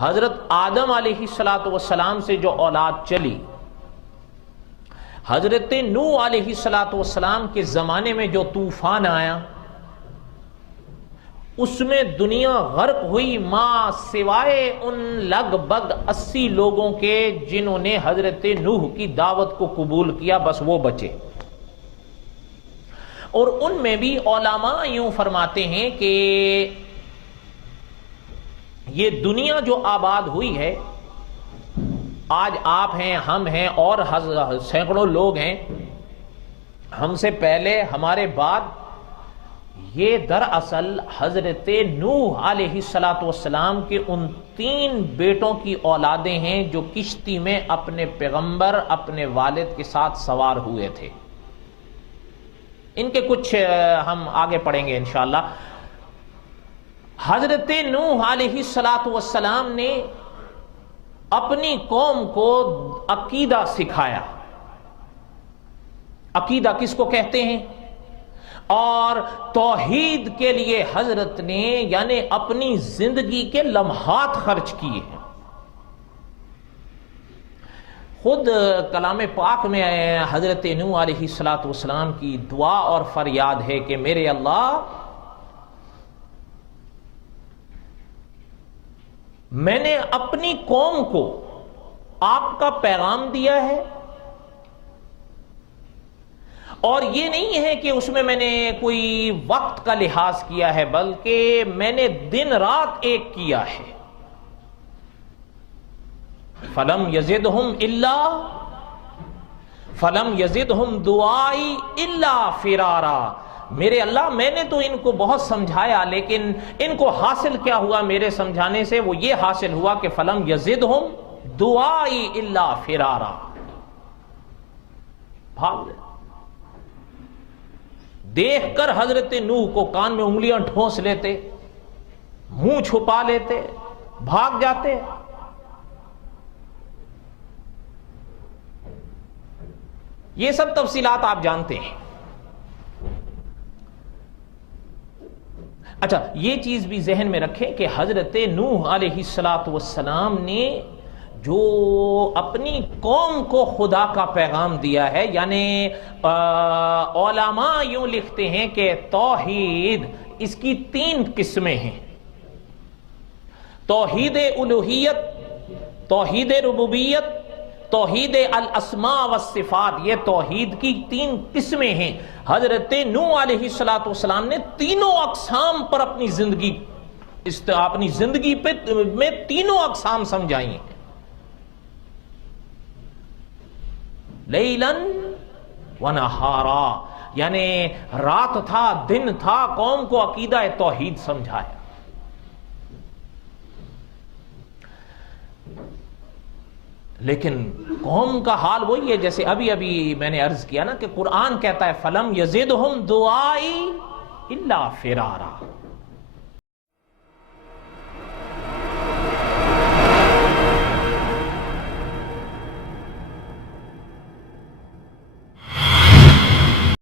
حضرت آدم علیہ السلام سے جو اولاد چلی، حضرت نوح علیہ السلام کے زمانے میں جو طوفان آیا اس میں دنیا غرق ہوئی، ماں سوائے ان لگ بھگ 80 لوگوں کے جنہوں نے حضرت نوح کی دعوت کو قبول کیا، بس وہ بچے۔ اور ان میں بھی علماء یوں فرماتے ہیں کہ یہ دنیا جو آباد ہوئی ہے، آج آپ ہیں، ہم ہیں، اور سینکڑوں لوگ ہیں ہم سے پہلے، ہمارے بعد، یہ دراصل حضرت نوح علیہ السلام کے ان 3 بیٹوں کی اولادیں ہیں جو کشتی میں اپنے پیغمبر اپنے والد کے ساتھ سوار ہوئے تھے۔ ان کے کچھ ہم آگے پڑھیں گے انشاءاللہ۔ حضرت نوح علیہ السلام نے اپنی قوم کو عقیدہ سکھایا۔ عقیدہ کس کو کہتے ہیں؟ اور توحید کے لیے حضرت نے یعنی اپنی زندگی کے لمحات خرچ کیے ہیں۔ خود کلام پاک میں حضرت نوح علیہ السلام کی دعا اور فریاد ہے کہ میرے اللہ، میں نے اپنی قوم کو آپ کا پیغام دیا ہے، اور یہ نہیں ہے کہ اس میں نے کوئی وقت کا لحاظ کیا ہے، بلکہ میں نے دن رات ایک کیا ہے۔ فلم یزدہم دعائی الا فرارا۔ میرے اللہ، میں نے تو ان کو بہت سمجھایا، لیکن ان کو حاصل کیا ہوا میرے سمجھانے سے؟ وہ یہ حاصل ہوا کہ فلم یزدہم دعائی الا فرارا، بھاگ گئے۔ دیکھ کر حضرت نوح کو کان میں انگلیاں ٹھونس لیتے، منہ چھپا لیتے، بھاگ جاتے۔ یہ سب تفصیلات آپ جانتے ہیں۔ اچھا، یہ چیز بھی ذہن میں رکھیں کہ حضرت نوح علیہ السلام نے جو اپنی قوم کو خدا کا پیغام دیا ہے، یعنی علماء یوں لکھتے ہیں کہ توحید اس کی 3 قسمیں ہیں: توحید الوہیت، توحید ربوبیت، توحید الاسماء والصفات۔ یہ توحید کی 3 قسمیں ہیں۔ حضرت نوح علیہ السلام نے تینوں اقسام پر اپنی زندگی میں تینوں اقسام سمجھائی ہیں۔ لیلاً ونہارا، یعنی رات تھا، دن تھا، قوم کو عقیدہ توحید سمجھایا۔ لیکن قوم کا حال وہی ہے جیسے ابھی میں نے عرض کیا نا کہ قرآن کہتا ہے فلم یزدہم دعائی الا فرارا۔